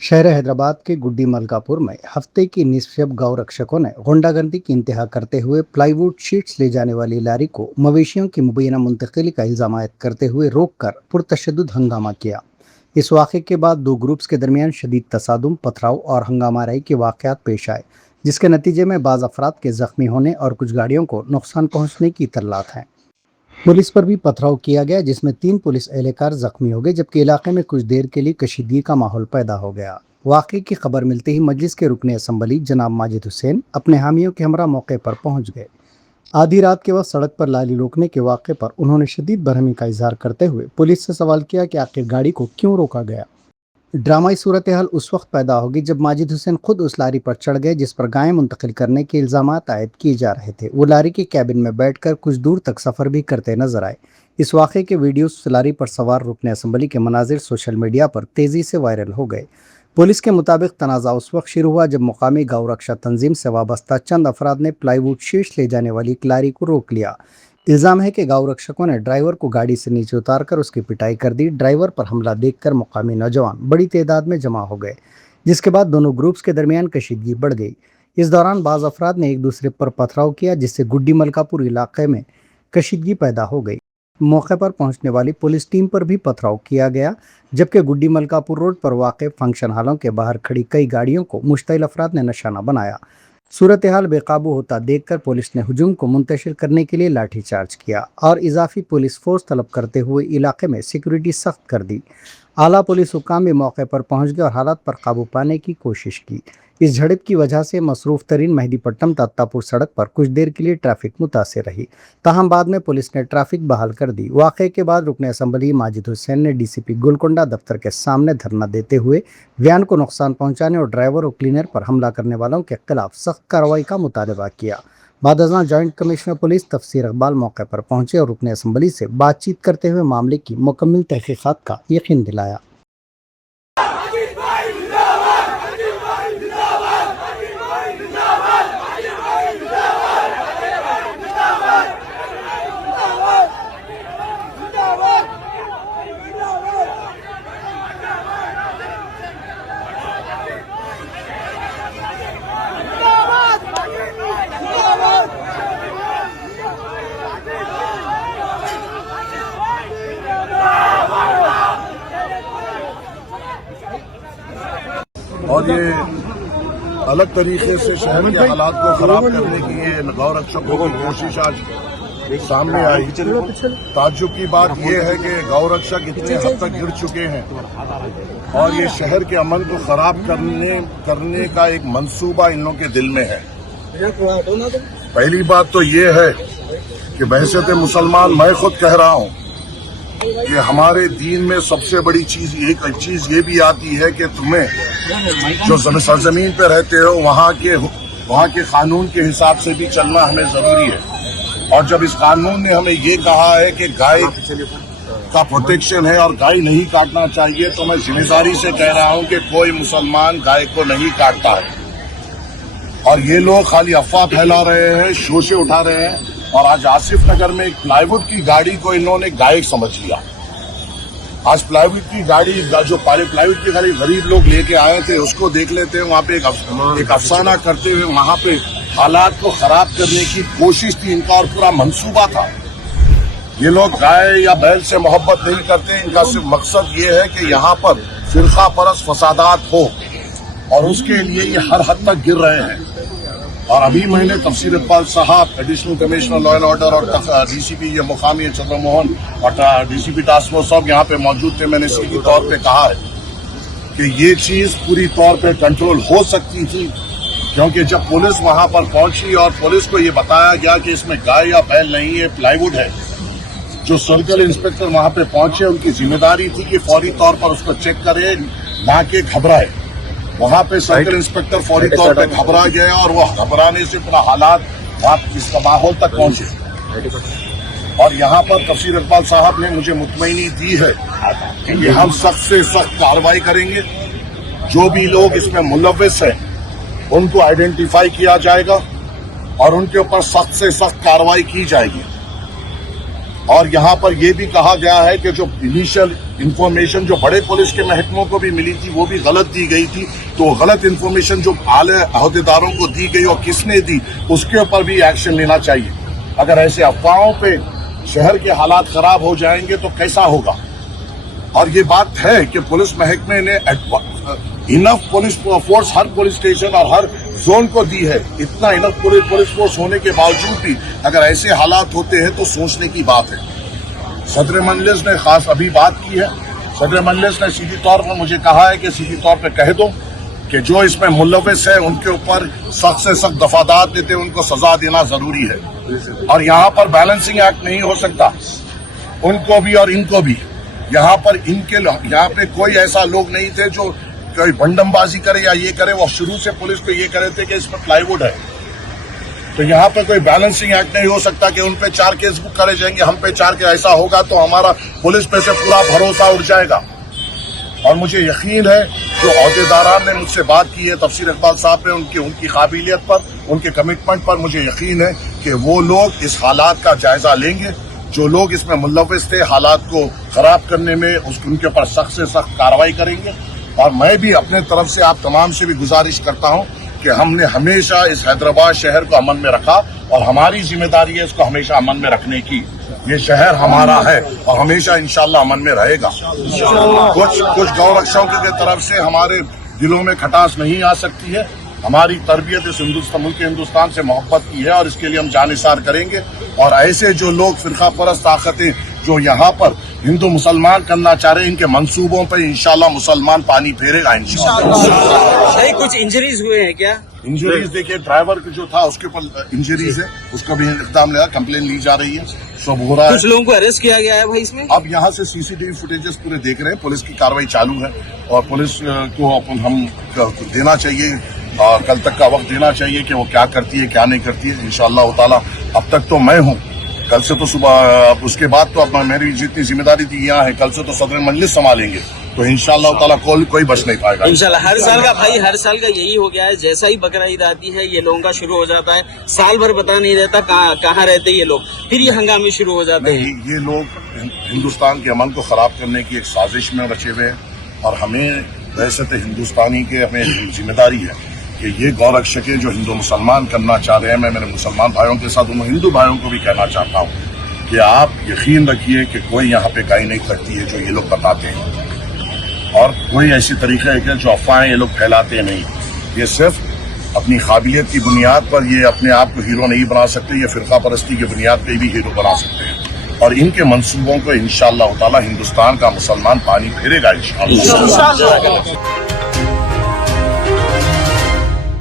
शहर हैदराबाद के गुड्डी मलकापुर में हफ्ते की निसफ शब गौ रक्षकों ने गुंडागर्दी की इंतहा करते हुए प्लाईवुड शीट्स ले जाने वाली लारी को मवेशियों की मुबैना मुंतकिली का इल्जाम आयद करते हुए रोककर पुरतशद्दुद हंगामा किया। इस वाक़े के बाद दो ग्रुप्स के दरमियान शदीद तसादुम, पथराव और हंगामाराई के वाक़यात पेश आए, जिसके नतीजे में बाज़ अफराद के जख्मी होने और कुछ गाड़ियों को नुकसान पहुंचने की इत्तलात हैं। पुलिस पर भी पथराव किया गया, जिसमें 3 पुलिस एहलकार जख्मी हो गए, जबकि इलाके में कुछ देर के लिए कशीदगी का माहौल पैदा हो गया। वाक़े की खबर मिलते ही मजलिस के रुकने असम्बली जनाब माजिद हुसैन अपने हामियों के हमरा मौके पर पहुंच गए। आधी रात के वक्त सड़क पर लारी रोकने के वाक़े पर उन्होंने शदीद बरहमी का इजहार करते हुए पुलिस से सवाल किया कि आखिर गाड़ी को क्यों रोका गया। ड्रामाई सूरत हाल उस वक्त पैदा होगी जब माजिद हुसैन खुद उस लारी पर चढ़ गए जिस पर गायें मुंतकिल करने के इल्जामात आयद किए जा रहे थे। वो लारी के कैबिन में बैठकर कुछ दूर तक सफ़र भी करते नजर आए। इस वाक़े के वीडियो लारी पर सवार रुकने असम्बली के मनाजिर सोशल मीडिया पर तेज़ी से वायरल हो गए। पुलिस के मुताबिक तनाज़ा उस वक्त शुरू हुआ जब मुकामी गौ रक्षा तंजीम से वाबस्ता चंद अफराद ने प्लाईवुड शीट्स ले जाने वाली एक लारी को रोक लिया। इल्ज़ाम है कि गौ रक्षकों ने ड्राइवर को गाड़ी से नीचे उतारकर उसकी पिटाई कर दी। ड्राइवर पर हमला देखकर मुकामी नौजवान बड़ी तादाद में जमा हो गए, जिसके बाद दोनों ग्रुप्स के दरमियान कशीदगी बढ़ गई। इस दौरान बाज़ अफराद ने एक दूसरे पर पथराव किया, जिससे गुड्डी मलकापुर इलाके में कशीदगी पैदा हो गई। मौके पर पहुंचने वाली पुलिस टीम पर भी पथराव किया गया, जबकि गुड्डी मलकापुर रोड पर वाक़े फंक्शन हालों के बाहर खड़ी कई गाड़ियों को मुश्तिल अफराद ने निशाना बनाया। सूरत हाल बेकाबू होता देखकर पुलिस ने हुजूम को मुंतशिर करने के लिए लाठीचार्ज किया और इजाफी पुलिस फोर्स तलब करते हुए इलाके में सिक्योरिटी सख्त कर दी। आला पुलिस हुक्काम भी मौके पर पहुंच गए और हालात पर काबू पाने की कोशिश की। इस झड़प की वजह से मसरूफ तरीन मेहदीपट्टम तत्तापुर सड़क पर कुछ देर के लिए ट्रैफिक मुतासिर रही, ताहम बाद में पुलिस ने ट्रैफिक बहाल कर दी। वाक़े के बाद रुकने असम्बली माजिद हुसैन ने डीसीपी गोलकोंडा दफ्तर के सामने धरना देते हुए वैन को नुकसान पहुंचाने और ड्राइवर और क्लीनर पर हमला करने वालों के खिलाफ सख्त कार्रवाई का मुतालबा किया। बाद अज़ां जॉइंट कमिश्नर पुलिस तफसीर इकबाल मौके पर पहुंचे और रुकने असम्बली से बातचीत करते हुए मामले की मुकम्मल तहकीकात का यकीन दिलाया। और ये अलग तरीके से शहर के हालात को खराब करने की ये गौ रक्षकों की कोशिश आज सामने आई। ताज्जुब की बात यह है कि गौ रक्षक इतने हद तक गिर चुके हैं और ये शहर के अमन को खराब करने का एक मंसूबा इन लोगों के दिल में है। पहली बात तो ये है कि बहैसियत मुसलमान मैं खुद कह रहा हूँ कि हमारे दीन में सबसे बड़ी एक चीज ये भी आती है कि तुम्हें जो सरजमीन पे रहते हो वहाँ के कानून के हिसाब से भी चलना हमें जरूरी है। और जब इस कानून ने हमें ये कहा है कि गाय का प्रोटेक्शन है और गाय नहीं काटना चाहिए, तो मैं जिम्मेदारी से कह रहा हूँ कि कोई मुसलमान गाय को नहीं काटता है। और ये लोग खाली अफवाह फैला रहे हैं, शोशे उठा रहे हैं। और आज आसिफ नगर में एक प्लाईवुड की गाड़ी को इन्होंने गाय समझ लिया। आज प्लाईवुड की गाड़ी जो प्लाईवुड की गाड़ी गरीब लोग लेके आए थे उसको देख लेते हैं, वहाँ पे एक अफसाना करते हुए वहाँ पे हालात को खराब करने की कोशिश थी इनका और पूरा मंसूबा था। ये लोग गाय या बैल से मोहब्बत नहीं करते, इनका सिर्फ मकसद ये है कि यहाँ पर फिरका परस्त फसादात हो और उसके लिए ये हर हद तक गिर रहे हैं। और अभी मैंने तफसीर इकबाल साहब, additional commissioner law and order और डीसीपी ये मुकामी चंद्रमोहन और डीसीपी टास्क फोर्स सब यहाँ पे मौजूद थे। मैंने सीधी तौर पे कहा है कि ये चीज पूरी तौर पे कंट्रोल हो सकती थी, क्योंकि जब पुलिस वहां पर पहुंची और पुलिस को ये बताया गया कि इसमें गाय या बैल नहीं है, प्लाईवुड है, जो सर्कल इंस्पेक्टर वहां पे पहुंचे उनकी जिम्मेदारी थी कि फौरी तौर पर उसको चेक करे, ना कि घबराए। वहां पे सर्कल इंस्पेक्टर फौरी तौर पे घबरा गया और वो घबराने से पूरा हालात वहां इसका माहौल तक पहुंचे। और यहाँ पर तफसीर इकबाल साहब ने मुझे मुतमईनी दी है कि हम सख्त से सख्त कार्रवाई करेंगे। जो भी लोग इसमें मुलव्विस हैं उनको आइडेंटिफाई किया जाएगा और उनके ऊपर सख्त से सख्त कार्रवाई की जाएगी। اور یہاں پر یہ بھی کہا گیا ہے کہ جو انیشل انفارمیشن جو بڑے پولیس کے محکموں کو بھی ملی تھی وہ بھی غلط دی گئی تھی، تو غلط انفارمیشن جو اعلی عہدیداروں کو دی گئی اور کس نے دی اس کے اوپر بھی ایکشن لینا چاہیے. اگر ایسے افواہوں پہ شہر کے حالات خراب ہو جائیں گے تو کیسا ہوگا؟ اور یہ بات ہے کہ پولیس محکمے نے انف پولیس فورس ہر پولیس اسٹیشن اور ہر زون کو دی ہے. اتنا انف پولیس فورس ہونے کے باوجود بھی اگر ایسے حالات ہوتے ہیں تو سوچنے کی بات ہے. صدر مجلس نے خاص ابھی بات کی ہے. صدر مجلس نے سیدھی طور پر مجھے کہا ہے کہ سیدھی طور پہ کہہ دو کہ جو اس میں ملوث ہے ان کے اوپر سخت سے سخت دفعات دیتے ان کو سزا دینا ضروری ہے. اور یہاں پر بیلنسنگ ایکٹ نہیں ہو سکتا، ان کو بھی اور ان کو بھی. یہاں پر یہاں پہ کوئی ایسا لوگ نہیں تھے جو کوئی بنڈم بازی کرے یا یہ کرے. وہ شروع سے پولیس پہ یہ کرے تھے کہ اس میں پلائی ووڈ ہے، تو یہاں پہ کوئی بیلنسنگ ایکٹ نہیں ہو سکتا کہ ان پہ 4 کیس بک کرے جائیں گے، ہم پہ 4 کیس. ایسا ہوگا تو ہمارا پولیس پہ سے پورا بھروسہ اٹھ جائے گا. اور مجھے یقین ہے جو عہدیداران نے مجھ سے بات کی ہے، تفسیر اقبال صاحب نے ان کی قابلیت پر، ان کے کمٹمنٹ پر مجھے یقین ہے کہ وہ لوگ اس حالات کا جائزہ لیں گے. جو لوگ اس میں ملوث تھے حالات کو خراب کرنے میں ان کے اوپر سخت سے سخت کارروائی کریں گے. اور میں بھی اپنے طرف سے آپ تمام سے بھی گزارش کرتا ہوں کہ ہم نے ہمیشہ اس حیدرآباد شہر کو امن میں رکھا اور ہماری ذمہ داری ہے اس کو ہمیشہ امن میں رکھنے کی. یہ شہر ہمارا ہے اور ہمیشہ انشاءاللہ امن میں رہے گا. کچھ گو رکشوں کی طرف سے ہمارے دلوں میں کھٹاس نہیں آ سکتی ہے. ہماری تربیت اس ملک ہندوستان سے محبت کی ہے اور اس کے لیے ہم جان نثار کریں گے. اور ایسے جو لوگ فرقہ پرست طاقتیں جو یہاں پر ہندو مسلمان کرنا چاہ رہے ہیں ان کے منصوبوں پہ انشاءاللہ مسلمان پانی پھیرے گا انشاءاللہ. کچھ انجریز ہوئے ہیں کیا؟ انجریز دیکھیے ڈرائیور جو تھا اس کے اوپر انجریز ہے، اس کا بھی اقدام لگا، کمپلین لی جا رہی ہے، سب ہو رہا ہے. کچھ لوگوں کو اریسٹ کیا گیا ہے بھائی اس میں. اب یہاں سے سی سی ٹی وی فوٹیجز پورے دیکھ رہے ہیں، پولیس کی کاروائی چالو ہے اور پولیس کو ہم دینا چاہیے، کل تک کا وقت دینا چاہیے کہ وہ کیا کرتی ہے کیا نہیں کرتی ہے. انشاءاللہ تعالی اب تک تو میں ہوں، کل سے تو صبح اس کے بعد تو اب میری جتنی ذمہ داری تھی یہاں ہے، کل سے تو صدر مجلس سنبھالیں گے تو انشاءاللہ تعالی کوئی بچ نہیں پائے گا. انشاءاللہ ہر سال کا بھائی ہر سال کا یہی ہو گیا ہے، جیسا ہی بقرہ عید آتی ہے یہ لوگوں کا شروع ہو جاتا ہے، سال بھر پتہ نہیں رہتا کہاں رہتے یہ لوگ، پھر یہ ہنگامے شروع ہو جاتے ہیں. یہ لوگ ہندوستان کے امن کو خراب کرنے کی ایک سازش میں رچے ہوئے ہیں اور ہمیں ویسے تو ہندوستانی کے ہمیں ذمہ داری ہے کہ یہ گو رکشکیں جو ہندو مسلمان کرنا چاہ رہے ہیں، میں میرے مسلمان بھائیوں کے ساتھ ان ہندو بھائیوں کو بھی کہنا چاہتا ہوں کہ آپ یقین رکھیے کہ کوئی یہاں پہ کہیں نہیں کرتی ہے جو یہ لوگ بتاتے ہیں، اور کوئی ایسی طریقہ ہے کہ جو افواہیں یہ لوگ پھیلاتے نہیں. یہ صرف اپنی قابلیت کی بنیاد پر یہ اپنے آپ کو ہیرو نہیں بنا سکتے، یہ فرقہ پرستی کی بنیاد پہ بھی ہیرو بنا سکتے ہیں. اور ان کے منصوبوں کو انشاءاللہ تعالی ہندوستان کا مسلمان پانی پھیرے گا انشاءاللہ.